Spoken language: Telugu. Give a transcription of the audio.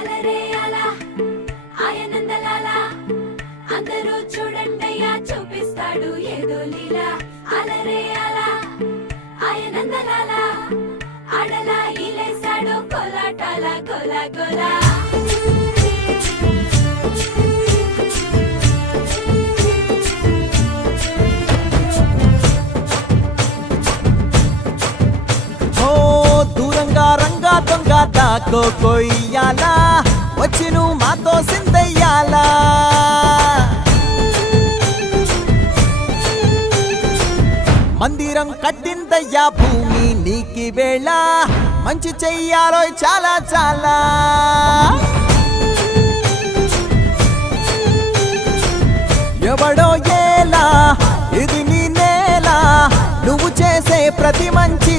అలరే అలా ఆయనందలాల అందరూ చూడండయ్యా చూపిస్తాడు ఏదో లీలా అలరే అలా ఆయనందలాల ఆడలా ఈలేశాడు కోలాటాల గోలా గోలా రంగా దొంగ దాకో కొయ్యాలా వచ్చి నువ్వు మాతో సిందయ్యాలా మందిరం కట్టిందయ్యా భూమి నీకి వేళ మంచి చెయ్యాలో చాలా చాలా ఎవడో ఏలా ఇది నీ నేల నువ్వు చేసే ప్రతి మంచి